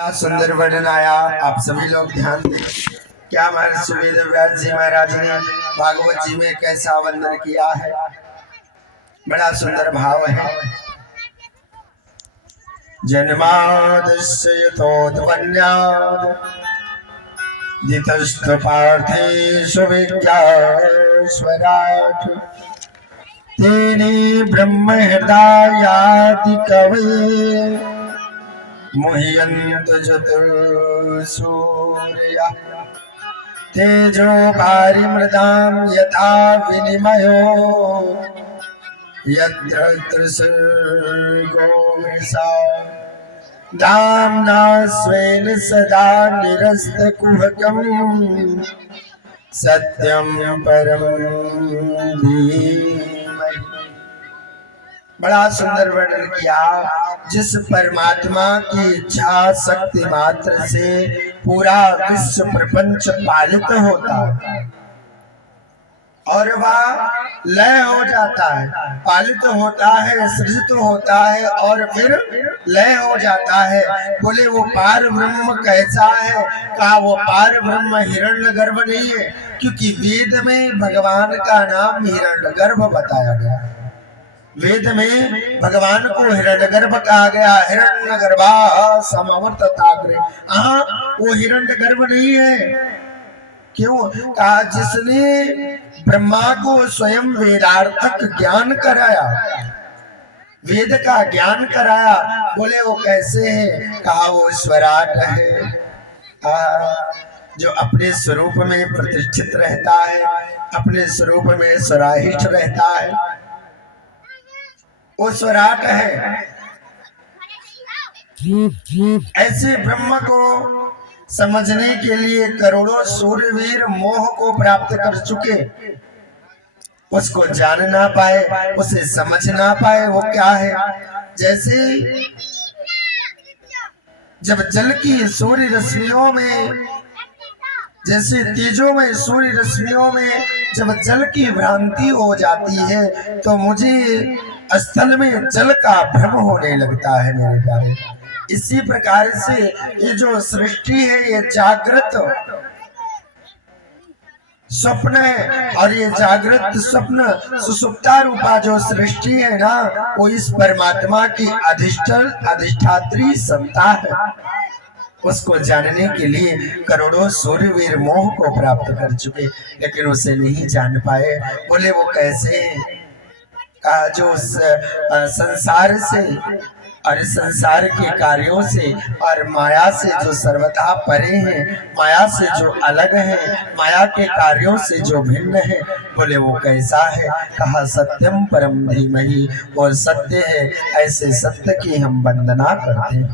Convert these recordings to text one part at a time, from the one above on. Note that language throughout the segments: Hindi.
बड़ा सुंदर वर्णन आया। आप सभी लोग ध्यान दें। क्या महर्षि वेद व्यास जी महाराज ने भागवत जी में कैसा वर्णन किया है। बड़ा सुंदर भाव है। जन्मादस्य यतोत्पन्नात् दितस्तु पार्थेषु विद्यास्वराट् तेने ब्रह्म हृदयादि कवये मुह्यन्त चतुर्सूर्या तेजो पारिमृतां यथा विनिमयो यत्र त्रिसर्गो मृषा धाम्ना स्वेन सदा निरस्तकुहकं सत्यं परं धीमहि। बड़ा सुंदर वर्णन किया। जिस परमात्मा की इच्छा शक्ति मात्र से पूरा विश्व प्रपंच पालित होता है और वह लय हो जाता है, पालित होता है, सृजित होता है और फिर लय हो जाता है। बोले वो पार ब्रह्म कैसा है। कहा वो पार ब्रह्म हिरण्यगर्भ नहीं है, क्योंकि वेद में भगवान का नाम हिरण्यगर्भ बताया गया। वेद में भगवान को हिरण्यगर्भ कहा गया। हिरण्यगर्भा समवर्तताग्रे। वो हिरण्यगर्भ नहीं है। क्यों? कहा जिसने ब्रह्मा को स्वयं वेदार्थक ज्ञान कराया, वेद का ज्ञान कराया। बोले वो कैसे है। कहा वो स्वराट है, जो अपने स्वरूप में प्रतिष्ठित रहता है, अपने स्वरूप में स्वराहिष्ठ रहता है, वो स्वराट है। ऐसे ब्रह्म को समझने के लिए करोड़ों सूर्यवीर मोह को प्राप्त कर चुके, उसको जान ना पाए, उसे समझ ना पाए वो क्या है। जैसे जब जल की सूर्य रश्मियों में, जैसे तेजों में सूर्य रश्मियों में जब जल की भ्रांति हो जाती है तो मुझे स्थल में जल का भ्रम होने लगता है मेरे प्यारे। इसी प्रकार से ये जो सृष्टि है ये जागृत स्वप्न है, और ये जागृत स्वप्न सुसुप्ता रूपा जो सृष्टि है ना, वो इस परमात्मा की अधिष्ठात्री सत्ता है। उसको जानने के लिए करोड़ों सूर्यवीर मोह को प्राप्त कर चुके, लेकिन उसे नहीं जान पाए। बोले वो कैसे है। कहा जो संसार से और संसार के कार्यों से और माया से जो सर्वथा परे हैं, माया से जो अलग है, माया के कार्यों से जो भिन्न है, बोले वो कैसा है। कहा सत्यम परम धीमहि, और सत्य है, ऐसे सत्य की हम वंदना करते हैं।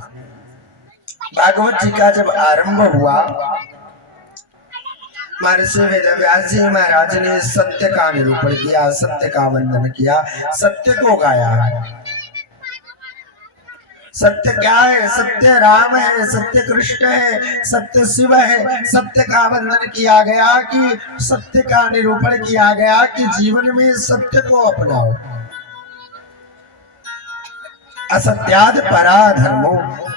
भागवत जी का जब आरंभ हुआ, महर्षि वेदव्यास जी महाराज ने सत्य का निरूपण किया, सत्य का वंदन किया, सत्य को गाया। सत्य क्या है। सत्य राम है, सत्य कृष्ण है, सत्य शिव है। सत्य का वंदन किया गया कि सत्य का निरूपण किया गया कि जीवन में सत्य को अपनाओ। असत्याद परा धर्मो,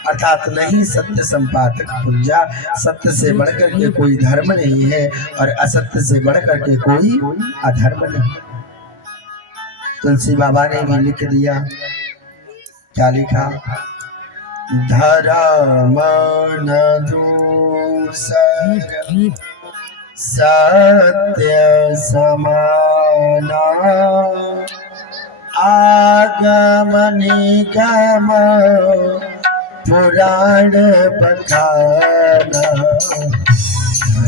अर्थात नहीं सत्य संपादक पुंजा। सत्य से बढ़कर के कोई धर्म नहीं है और असत्य से बढ़कर के कोई अधर्म नहीं। तुलसी बाबा ने भी लिख दिया। क्या लिखा। धर्म न दूसर सत्य समाना, आगम निगम पुराण बखाना।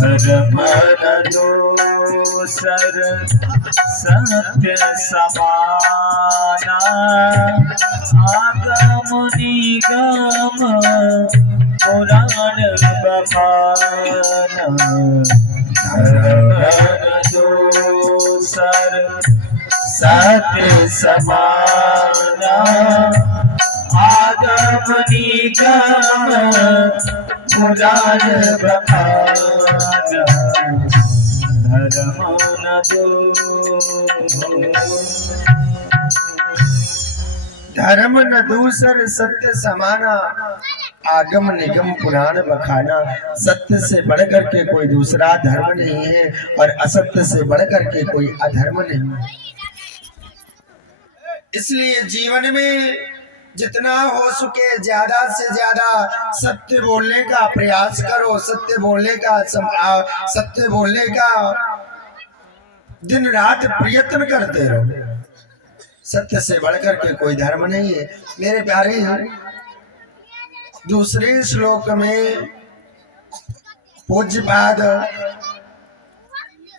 धर्म न दूसर सत्य समाना, आगम निगम पुराण बखाना। धर्म न दूसर सत्य समाना, आगम निगम पुराण बखाना। धर्म न धर्म न दूसर सत्य समाना, आगम निगम पुराण बखाना। सत्य से बढ़कर के कोई दूसरा धर्म नहीं है और असत्य से बढ़कर के कोई अधर्म नहीं है। इसलिए जीवन में जितना हो सके ज्यादा से ज्यादा सत्य बोलने का प्रयास करो, सत्य बोलने का दिन रात प्रयत्न करते रहो। सत्य से बढ़कर के कोई धर्म नहीं है। मेरे प्यारे, दूसरे श्लोक में पूज्यपाद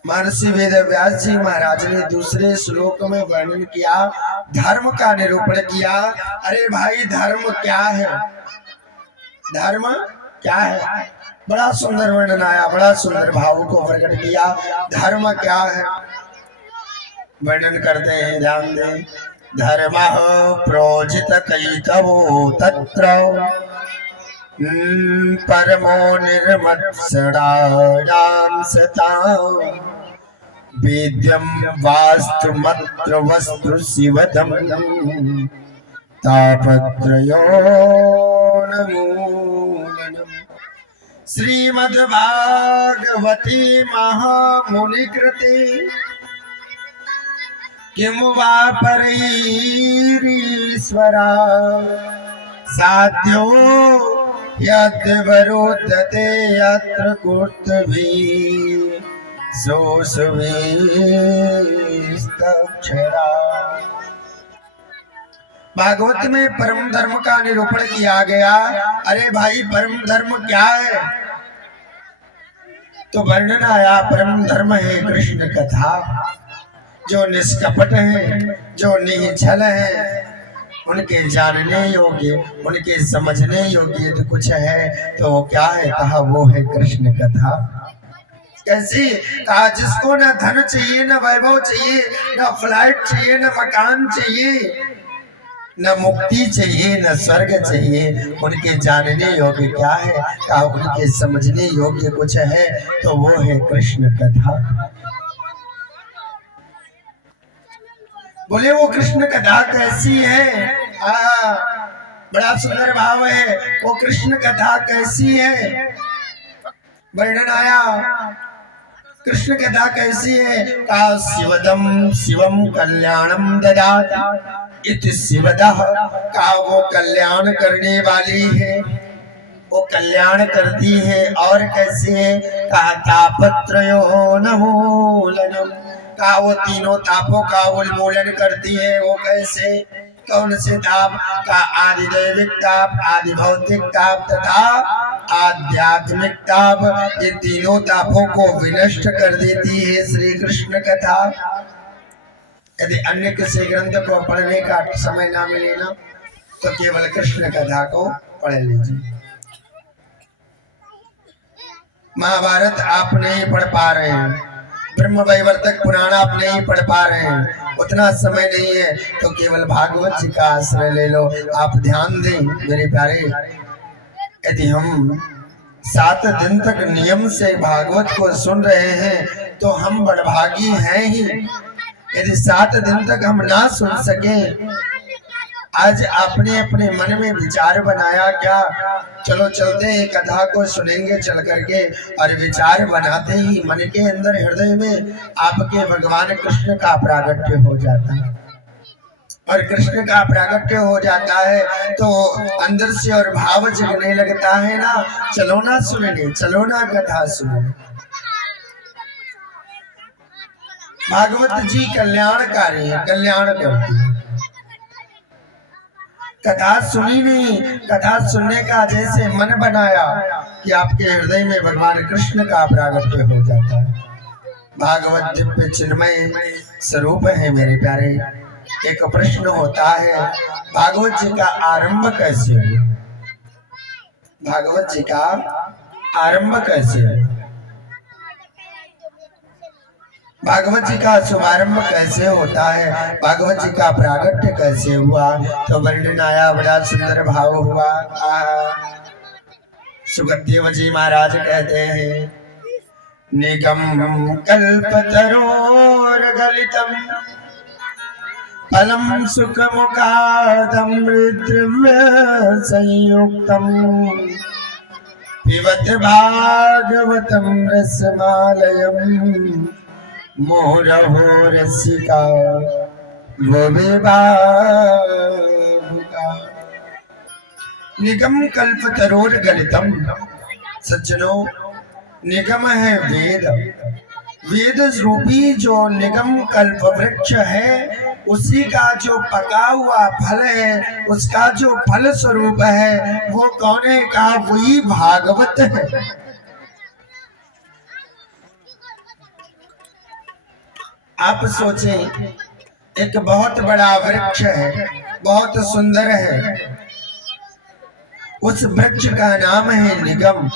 महर्षि वेद व्यास जी महाराज ने दूसरे श्लोक में वर्णन किया, धर्म का निरूपण किया। अरे भाई, धर्म क्या है? धर्म क्या है? बड़ा सुंदर वर्णन आया, बड़ा सुंदर भाव को प्रकट किया। धर्म क्या है? वर्णन करते हैं, ध्यान दें। धर्म प्रोजित कैतवो तत्र परमो निर्मत्सराणां सतां वेद्यं वास्तुमत्र वस्तु शिवदं तापत्रयोन्मूलनम्। श्रीमद्भागवते महामुनिकृते किं वा परैरीश्वरा साध्यो यद्वरोधते यत्र कर्तव्ये सोऽस्वेस्तक्षरा। भागवत में परम धर्म का निरूपण किया गया। अरे भाई, परम धर्म क्या है? तो वर्णन आया, परम धर्म है कृष्ण कथा। जो निष्कपट है, जो निश्चल है, उनके जानने योग्य, उनके समझने योग्य तो कुछ है, तो वो क्या है? कहा वो है कृष्ण कथा। कैसी? कहा जिसको न धन चाहिए, न वैभव चाहिए, न फ्लाइट चाहिए, न मकान चाहिए, न मुक्ति चाहिए, न स्वर्ग चाहिए, उनके जानने योग्य क्या है? कहा उनके समझने योग्य कुछ है, तो वो है कृष्ण कथा। बोले वो कृष्ण कथा कैसी है? बड़ा सुंदर भाव है। वो कृष्ण कथा कैसी है? वर्णन आया, कृष्ण कथा कैसी है? का शिवदम शिवम कल्याणम ददाति इति शिवदः। का वो कल्याण करने वाली है, वो कल्याण करती है। और कैसे है? का तापत्रयोन्मूलनम्। का वो तीनों तापों का उन्मूलन करती है। वो कैसे? कौन से ताप? का आदि दैविक ताप, आदि भौतिक ताप तथा आध्यात्मिक ताप, ये तीनों तापों को विनष्ट कर देती है श्री कृष्ण कथा। यदि अन्य किसी ग्रंथ को पढ़ने का समय ना मिले ना, तो केवल कृष्ण कथा को पढ़ लीजिए। महाभारत आप नहीं पढ़ पा रहे हैं, ब्रह्म वैवर्तक पुराण आप नहीं पढ़ पा रहे हैं, उतना समय नहीं है, तो केवल भागवत जी का आश्रय ले लो। आप ध्यान दें मेरे प्यारे, यदि हम 7 दिन तक नियम से भागवत को सुन रहे हैं तो हम बड़भागी हैं ही। यदि 7 दिन तक हम ना सुन सके, आज आपने अपने मन में विचार बनाया क्या? चलो चलते हैं, कथा को सुनेंगे चल करके, और विचार बनाते ही मन के अंदर हृदय में आपके भगवान कृष्ण का प्रागट्य हो जाता है। और कृष्ण का प्रागट्य हो जाता है तो अंदर से और भाव जगने लगता है ना, चलो ना सुनने, चलो ना कथा सुनने। भागवत जी कल्याणकारी है, कल्याण करती है। कथा सुनी नहीं, कथा सुनने का जैसे मन बनाया कि आपके हृदय में भगवान कृष्ण का प्रागट्य हो जाता है। भागवत दिव्य चिन्मय स्वरूप है मेरे प्यारे। एक प्रश्न होता है, भागवत जी का आरंभ कैसे हुआ? भागवत जी का आरंभ कैसे हुआ? भागवत जी का शुभारंभ कैसे होता है? भागवत जी का प्रागट्य कैसे हुआ? तो वर्णन आया, बड़ा सुंदर भाव हुआ। सुखदेव जी महाराज कहते हैं, निगम कल्पतरोर्गलितम फलम सुख मुखादमृत संयुक्तम पिबत भागवतम रसमालयम मोरहो रसिका वो विभावुका। निगम कल्प तरोर गलितम। सज्जनों, निगम है वेद। वेद रूपी जो निगम कल्प वृक्ष है, उसी का जो पका हुआ फल है, उसका जो फल स्वरूप है, वो कौन है? का वही भागवत है। आप सोचें, एक बहुत बड़ा वृक्ष है, बहुत सुंदर है, उस वृक्ष का नाम है निगम।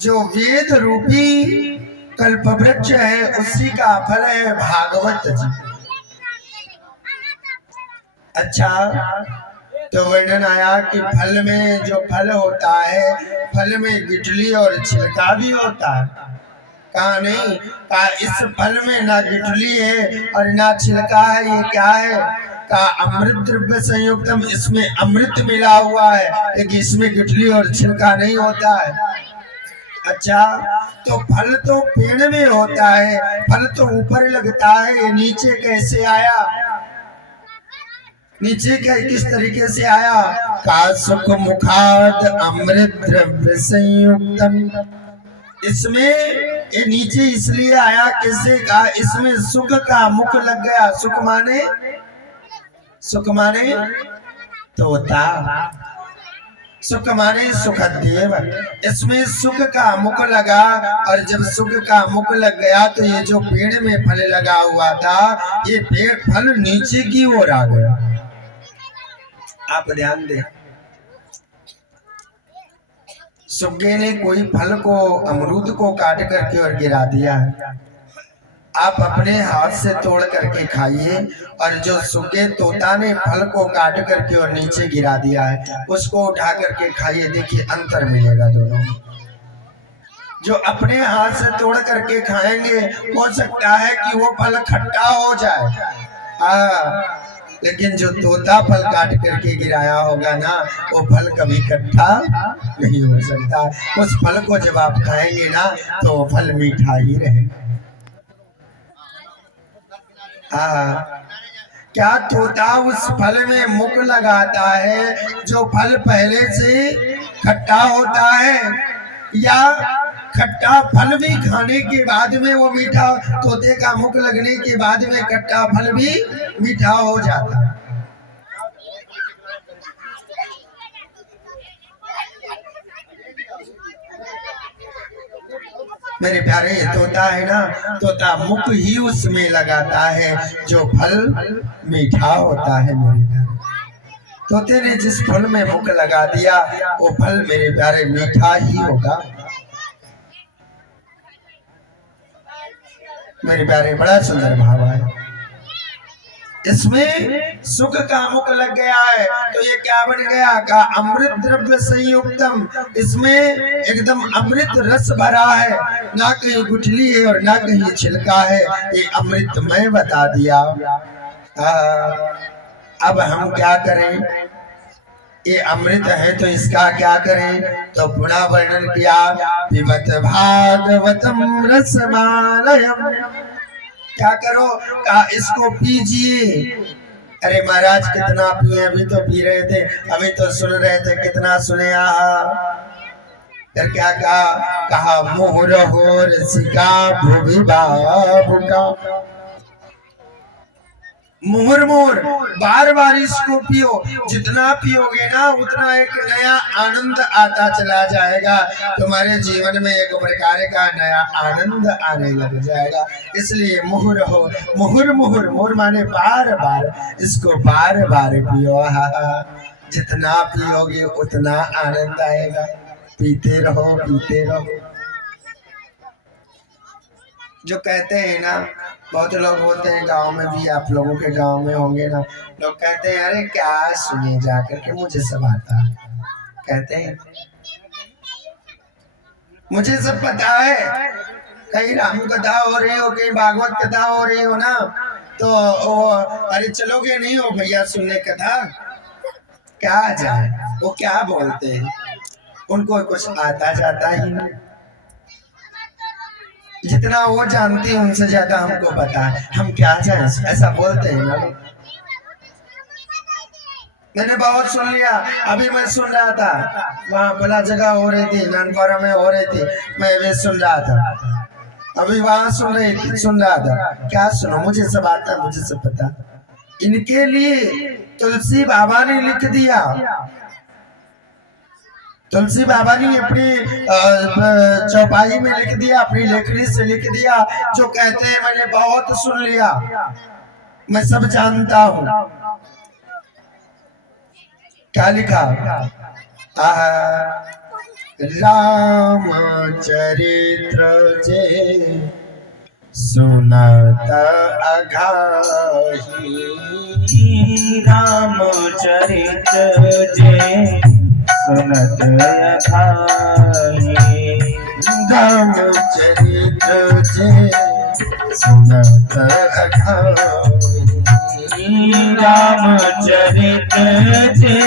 जो वेद रूपी कल्प वृक्ष है, उसी का फल है भागवत जी। अच्छा, तो वर्णन आया कि फल में जो फल होता है, फल में गिटली और छिलका भी होता है। कहा नहीं, कहा इस फल में ना गिटली है और ना छिलका है, ये क्या है? कहा अमृत द्रव्य संयुक्तम, इसमें अमृत मिला हुआ है, लेकिन इसमें गिटली और छिलका नहीं होता है। अच्छा, तो फल तो पेड़ में होता है, फल तो ऊपर लगता है, ये नीचे कैसे आया? नीचे क्या किस तरीके से आया? का सुख मुखाद अमृत द्रव्य संयुक्तम। इसमें ये नीचे इसलिए आया, किससे? का इसमें सुख का मुख लग गया। सुख माने तोता, सुख माने सुखदेव। इसमें सुख का मुख लगा, और जब सुख का मुख लग गया तो ये जो पेड़ में फल लगा हुआ था, ये पेड़ फल नीचे की ओर आ गया। आप ध्यान दें, सुग्गे ने कोई फल को, अमरूद को काट करके और गिरा दिया है। आप अपने हाथ से तोड़ करके खाइए, और जो सुग्गे तोता ने फल को काट करके और नीचे गिरा दिया है, उसको उठा करके खाइए, देखिए अंतर मिलेगा दोनों। जो अपने हाथ से तोड़ करके खाएंगे, हो सकता है कि वो फल खट्टा हो जाए, लेकिन जो तोता फल काट करके गिराया होगा ना, वो फल कभी खट्टा नहीं हो सकता। उस फल को जब आप खाएंगे ना, तो वो फल मीठा ही रहेगा। क्या तोता उस फल में मुख लगाता है जो फल पहले से खट्टा होता है, या खट्टा फल भी खाने के बाद में वो मीठा, तोते का मुख लगने के बाद में खट्टा फल भी मीठा हो जाता है? मेरे प्यारे, तोता है ना, तोता मुख ही उसमें लगाता है जो फल मीठा होता है। मेरे प्यारे, तोते ने जिस फल में मुख लगा दिया, वो फल मेरे प्यारे मीठा ही होगा। मेरे प्यारे, बड़ा सुंदर भाव है। इसमें सुख का मुख लग गया है, तो ये क्या बन गया? का अमृत द्रव्य संयुक्तम। इसमें एकदम अमृत रस भरा है, ना कहीं गुठली है और ना कहीं छिलका है, ये अमृतमय बता दिया। अब हम क्या करें? ये अमृत है तो इसका क्या करें? तो पुनः वर्णन किया, पिबत भागवतम रसमालयम। क्या करो? का इसको पीजिए। अरे महाराज, कितना पिए? अभी तो पी रहे थे, अभी तो सुन रहे थे, कितना सुने। फिर क्या कहा मोर हो रसिका भूमि बाबुका। मुहुर मुहुर बार बार इसको पियो। जितना पियोगे ना, उतना एक नया आनंद आता चला जाएगा। तुम्हारे जीवन में एक प्रकार का नया आनंद आने लग जाएगा। इसलिए मुहुर हो, मुहुर मुहुर, मुहुर माने बार बार, इसको बार बार पियो। जितना पियोगे उतना आनंद आएगा। पीते रहो, पीते रहो। जो कहते हैं ना, बहुत लोग होते हैं गांव में भी, आप लोगों के गांव में होंगे ना, लोग कहते हैं अरे क्या सुने जा करके, मुझे सब आता है। कहते हैं मुझे सब पता है। कहीं राम कथा हो रही हो, कहीं भागवत कथा हो रही हो ना, तो वो अरे चलोगे नहीं हो भैया सुनने कथा? क्या जाए, वो क्या बोलते हैं, उनको कुछ आता जाता ही नहीं। जितना वो जानती है उनसे ज्यादा हमको पता है, हम क्या जाए, ऐसा बोलते हैं ना लोग। मैंने बहुत सुन लिया, अभी मैं सुन रहा था, वहाँ बड़ा जगह हो रही थी, नानपारा में हो रही थी, मैं वे सुन रहा था, अभी वहाँ सुन रहा था। क्या सुनो, मुझे सब आता है, मुझे सब पता। इनके लिए तुलसी बाबा ने लिख दिया, तुलसी बाबा ने अपनी चौपाई में लिख दिया, अपनी लेखनी से लिख दिया, जो कहते हैं मैंने बहुत सुन लिया, मैं सब जानता हूँ। क्या लिखा? राम चरित्र जे सुनत अघाही, राम चरित्र जे सुनत अघाही, राम चरित्र जे सुनत अघाही, राम चरित्र जे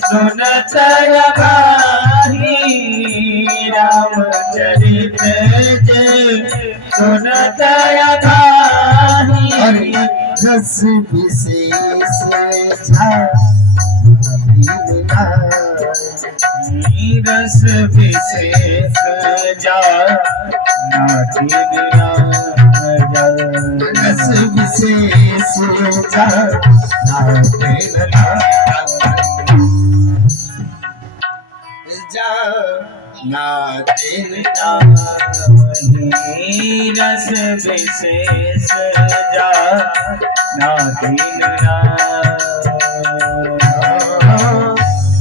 सुनत अघाही, राम चरित्र जे सुनत अघाही, रस विशेष रस विशेष जा रस विशेष जा रस विशेष जा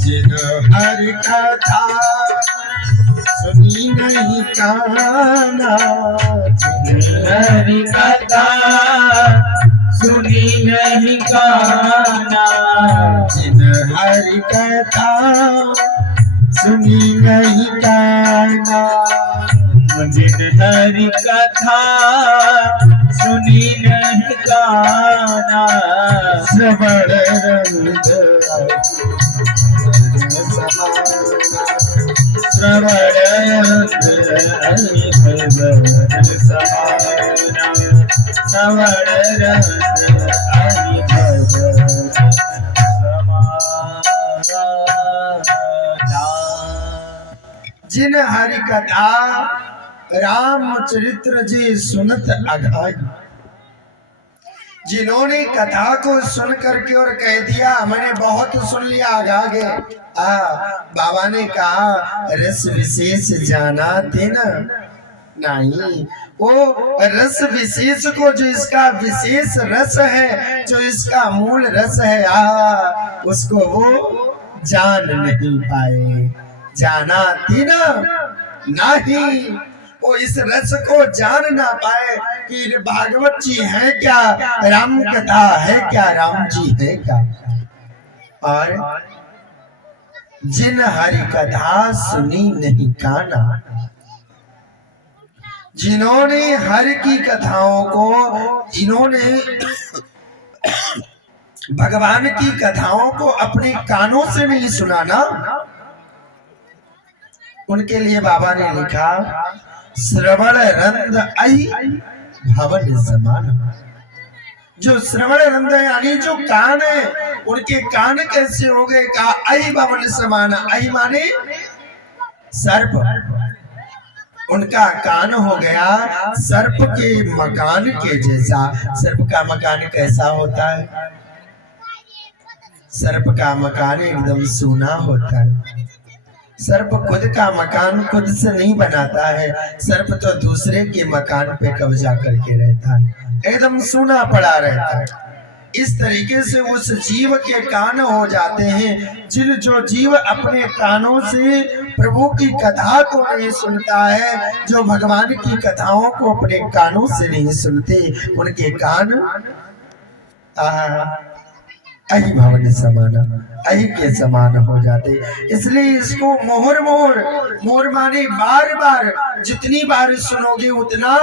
जिन हरि कथा सुनी नहीं काना, हरि कथा सुनी नहीं काना, जिन हरि कथा सुनी नहीं काना, जिन हरि कथा सुनी नहीं काना, श्रवण रंग श्रवण जिन हरि कथा रामचरित्र जी सुनत अघाई, जिन्होंने कथा को सुन करके और कह दिया मैंने बहुत सुन लिया आगे, बाबा ने कहा रस विशेष जाना थे ना, नहीं, वो रस विशेष को, जो इसका विशेष रस है, जो इसका मूल रस है, उसको वो जान नहीं पाए। जाना थी ना, नहीं, वो इस रस को जान ना पाए कि भागवत जी है क्या, राम कथा है क्या, राम जी है क्या। और जिन हरि कथा सुनी नहीं काना, जिन्होंने हरि की कथाओं को, इन्होंने भगवान की कथाओं को अपने कानों से नहीं सुना ना, उनके लिए बाबा ने लिखा श्रवण रंध आई भवन समान। जो श्रवण रंध यानी जो कान है, उनके कान कैसे हो गए? कहा आई भवन समान, आई माने सर्प, उनका कान हो गया सर्प के मकान के जैसा। सर्प का मकान कैसा होता है? सर्प का मकान एकदम सूना होता है। सर्प खुद का मकान खुद से नहीं बनाता है, सर्प तो दूसरे के मकान पे कब्जा करके रहता है, एकदम सूना पड़ा रहता है। इस तरीके से उस जीव के कान हो जाते हैं। जो जीव अपने कानों से प्रभु की कथा को नहीं सुनता है, जो भगवान की कथाओं को अपने कानों से नहीं सुनते, उनके कान अहि भवन समान, अहि के समान हो जाते। इसलिए इसको मोहर मोहर, मोहर माने बार बार, जितनी बार सुनोगे उतना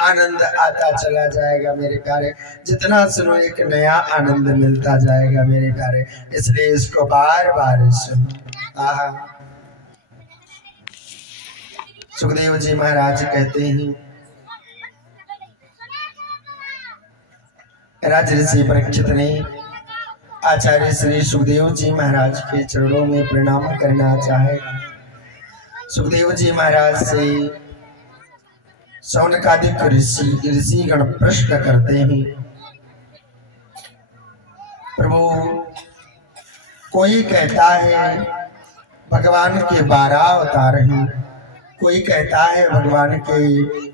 आनंद आता चला जाएगा मेरे प्यारे। जितना सुनो एक नया आनंद मिलता जाएगा मेरे प्यारे, इसलिए इसको बार बार सुनो। आहा। सुखदेव जी महाराज कहते हैं, राज ऋषि परीक्षित ने आचार्य श्री सुखदेव जी महाराज के चरणों में प्रणाम करना चाहे। सुखदेव जी महाराज से शौनकादिक ऋषिगण प्रश्न करते हैं, प्रभु कोई कहता है भगवान के 12 अवतार हैं, कोई कहता है भगवान के